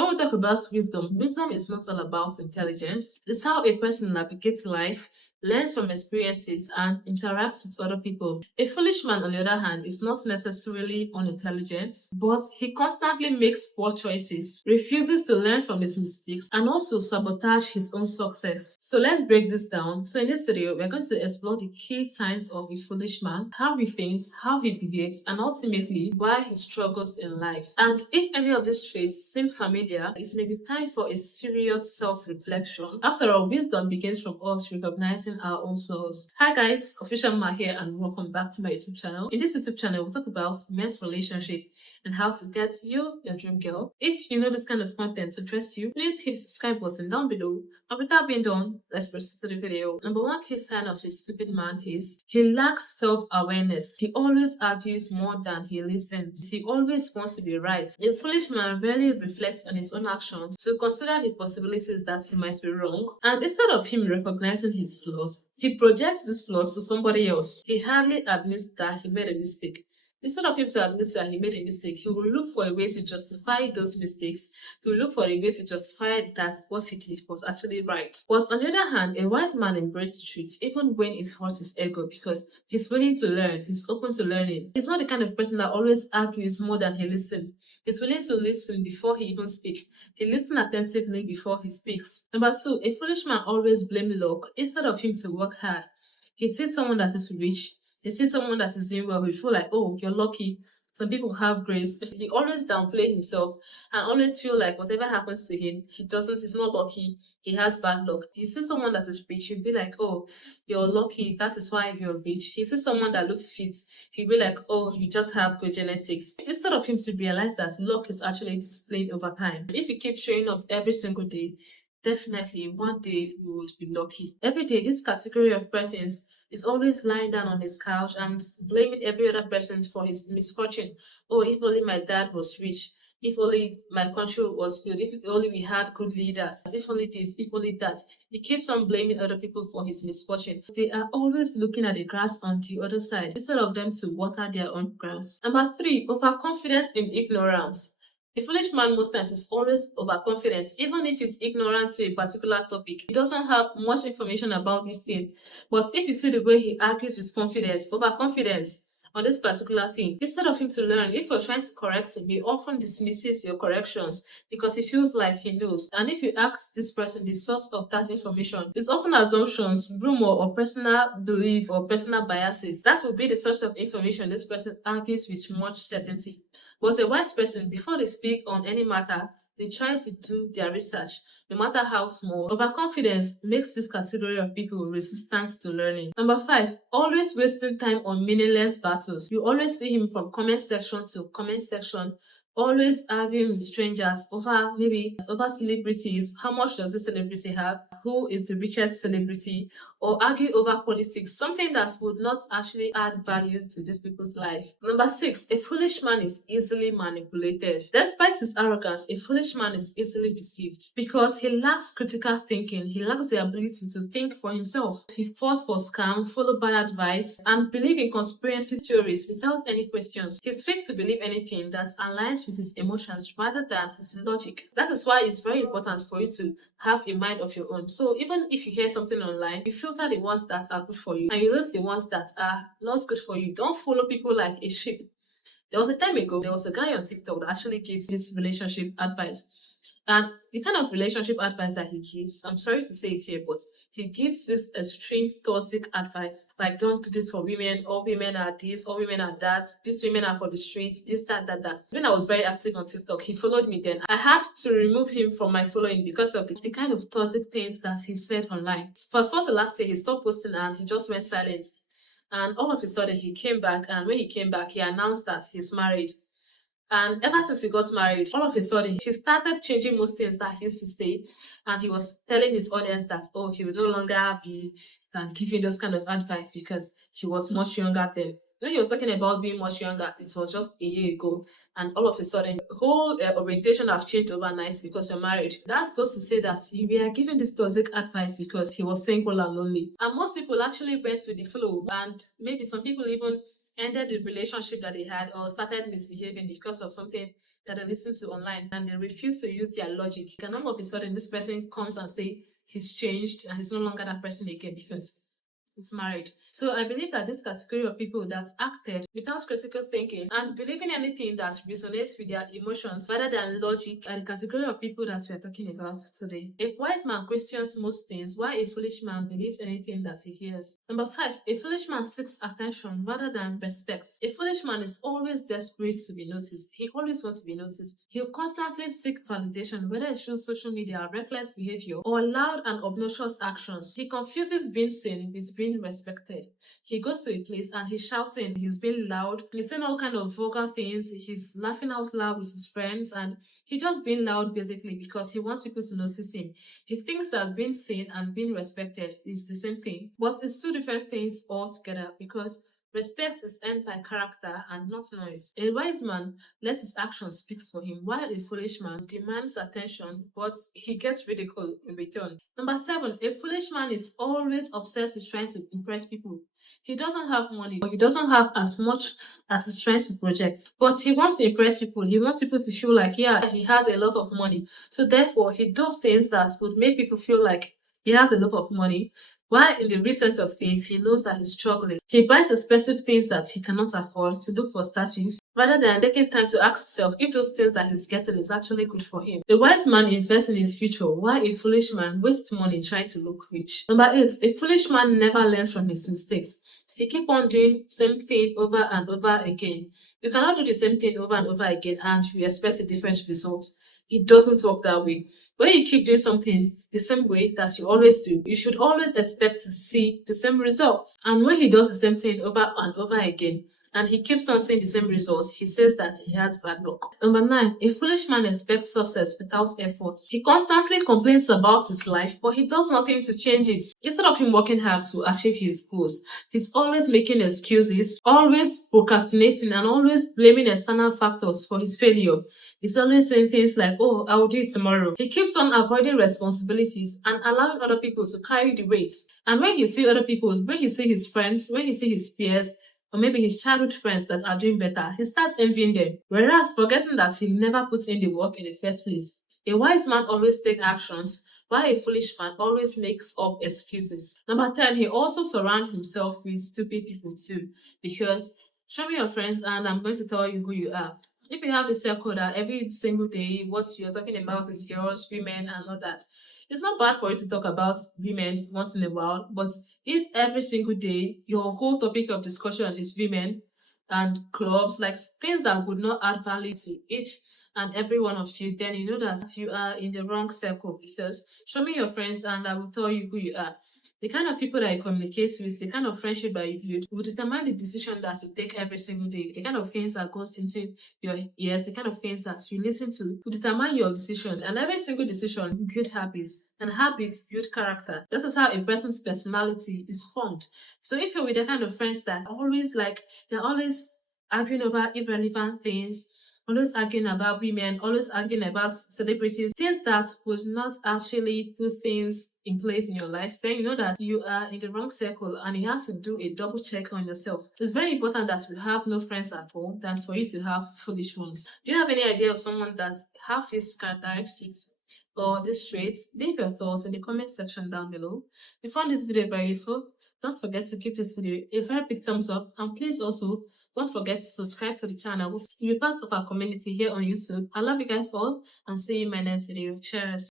When we talk about wisdom, wisdom is not all about intelligence. It's how a person navigates life, learns from experiences, and interacts with other people. A foolish man, on the other hand, is not necessarily unintelligent, but he constantly makes poor choices, refuses to learn from his mistakes, and also sabotage his own success. So let's break this down. So in this video, we're going to explore the key signs of a foolish man, how he thinks, how he behaves, and ultimately why he struggles in life. And if any of these traits seem familiar, it may be time for a serious self-reflection. After all, wisdom begins from us recognizing our own flaws. Hi guys, Official Ma here and welcome back to my YouTube channel. In this YouTube channel, we'll talk about men's relationship and how to get you your dream girl. If you know this kind of content interests you, please hit the subscribe button down below. And with that being done, let's proceed to the video. Number one key sign of a stupid man is he lacks self-awareness. He always argues more than he listens. He always wants to be right. A foolish man rarely reflects on his own actions to consider the possibilities that he might be wrong. And instead of him recognizing his flaws, he projects these flaws to somebody else. He hardly admits that he made a mistake. Instead of him to admit that he made a mistake, he will look for a way to justify those mistakes. He will look for a way to justify that what he did was actually right. But on the other hand, a wise man embraces the truth even when it hurts his ego because he's willing to learn, he's open to learning. He's not the kind of person that always argues more than he listens. He's willing to listen before he even speaks. He listens attentively before he speaks. Number two, a foolish man always blames luck instead of him to work hard. He sees someone that is rich. They see someone that is doing well, we feel like, oh, you're lucky. Some people have grace. He always downplay himself and always feel like whatever happens to him, he's not lucky. He has bad luck. He sees someone that is rich, he'll be like, oh, you're lucky. That is why you're rich. He sees someone that looks fit. He'll be like, oh, you just have good genetics. Instead of him to realize that luck is actually displayed over time. If you keep showing up every single day, definitely one day you will be lucky. Every day, this category of persons is always lying down on his couch and blaming every other person for his misfortune. Oh, if only my dad was rich. If only my country was good. If only we had good leaders. If only this, if only that. He keeps on blaming other people for his misfortune. They are always looking at the grass on the other side instead of them to water their own grass. Number three, overconfidence in ignorance. A foolish man most times is always overconfident, even if he's ignorant to a particular topic. He doesn't have much information about this thing. But if you see the way he argues with confidence, overconfidence on this particular thing, instead of him to learn, if you're trying to correct him, he often dismisses your corrections because he feels like he knows. And if you ask this person the source of that information, it's often assumptions, rumor, or personal belief or personal biases. That will be the source of information this person argues with much certainty. But a wise person, before they speak on any matter, they try to do their research, no matter how small. Overconfidence makes this category of people resistant to learning. Number five, always wasting time on meaningless battles. You always see him from comment section to comment section, always arguing with strangers over celebrities. How much does this celebrity have? Who is the richest celebrity? Or argue over politics, something that would not actually add value to these people's life. Number six, a foolish man is easily manipulated. Despite his arrogance, a foolish man is easily deceived because he lacks critical thinking. He lacks the ability to think for himself. He falls for scam, follow bad advice, and believe in conspiracy theories without any questions. He's quick to believe anything that aligns with his emotions rather than his logic. That is why it's very important for you to have a mind of your own. So even if you hear something online, you filter the ones that are good for you and you leave the ones that are not good for you. Don't follow people like a sheep. There was a time ago, there was a guy on TikTok that actually gives this relationship advice. And the kind of relationship advice that he gives, I'm sorry to say it here, but he gives this extreme toxic advice. Like, don't do this for women, all women are this, all women are that, these women are for the streets, this, that. When I was very active on TikTok, he followed me then. I had to remove him from my following because of the kind of toxic things that he said online. Fast forward to last year, he stopped posting and he just went silent. And all of a sudden, he came back, and when he came back, he announced that he's married. And ever since he got married, all of a sudden, he started changing most things that he used to say. And he was telling his audience that, oh, he will no longer be giving those kind of advice because he was much younger then. When he was talking about being much younger, it was just a year ago. And all of a sudden, the whole orientation have changed overnight because you're married. That's supposed to say that we are giving this toxic advice because he was single and lonely. And most people actually went with the flow. And maybe some people even ended the relationship that they had or started misbehaving because of something that they listen to online and they refuse to use their logic. And all of a sudden, this person comes and say he's changed and he's no longer that person again because is married. So I believe that this category of people that acted without critical thinking and believing anything that resonates with their emotions rather than logic are the category of people that we are talking about today. A wise man questions most things, while a foolish man believes anything that he hears. Number 5, a foolish man seeks attention rather than respect. A foolish man is always desperate to be noticed. He always wants to be noticed. He'll constantly seek validation, whether it's through social media, reckless behavior, or loud and obnoxious actions. He confuses being seen with being respected. He goes to a place and he's shouting, he's being loud, he's saying all kind of vulgar things, he's laughing out loud with his friends, and he's just being loud basically because he wants people to notice him. He thinks that being seen and being respected is the same thing, but it's two different things altogether because respect is earned by character and not noise. A wise man lets his actions speak for him, while a foolish man demands attention, but he gets ridicule in return. Number 7, a foolish man is always obsessed with trying to impress people. He doesn't have money, or he doesn't have as much as he's trying to project, but he wants to impress people. He wants people to feel like, yeah, he has a lot of money. So therefore, he does things that would make people feel like he has a lot of money, while in the real sense of things, he knows that he's struggling. He buys expensive things that he cannot afford to look for status, rather than taking time to ask himself if those things that he's getting is actually good for him. The wise man invests in his future, while a foolish man wastes money trying to look rich. Number 8, a foolish man never learns from his mistakes. He keeps on doing the same thing over and over again. You cannot do the same thing over and over again and you expect a different result. It doesn't work that way. When you keep doing something the same way that you always do, you should always expect to see the same results. And when he does the same thing over and over again, and he keeps on seeing the same results, he says that he has bad luck. Number 9, a foolish man expects success without effort. He constantly complains about his life, but he does nothing to change it. Instead of him working hard to achieve his goals, he's always making excuses, always procrastinating, and always blaming external factors for his failure. He's always saying things like, oh, I will do it tomorrow. He keeps on avoiding responsibilities and allowing other people to carry the weight. And when he sees other people, when he sees his friends, when he sees his peers, or maybe his childhood friends that are doing better, he starts envying them, whereas forgetting that he never puts in the work in the first place. A wise man always takes actions, while a foolish man always makes up excuses. Number 10, he also surrounds himself with stupid people too, because show me your friends and I'm going to tell you who you are. If you have the circle that every single day what you're talking about is girls, women, and all that, it's not bad for you to talk about women once in a while, but if every single day your whole topic of discussion is women and clubs, like things that would not add value to each and every one of you, then you know that you are in the wrong circle because show me your friends and I will tell you who you are. The kind of people that you communicate with, the kind of friendship that you build will determine the decision that you take every single day. The kind of things that goes into your ears, the kind of things that you listen to will determine your decisions. And every single decision build habits, and habits build character. That is how a person's personality is formed. So if you're with the kind of friends that always they're always arguing over irrelevant things, always arguing about women, always arguing about celebrities, things that would not actually put things in place in your life, then you know that you are in the wrong circle and you have to do a double check on yourself. It's very important that you have no friends at all than for you to have foolish ones. Do you have any idea of someone that have these characteristics or these traits? Leave your thoughts in the comment section down below. If you found this video very useful, don't forget to give this video a very big thumbs up, and please also don't forget to subscribe to the channel to be part of our community here on YouTube. I love you guys all and see you in my next video. Cheers.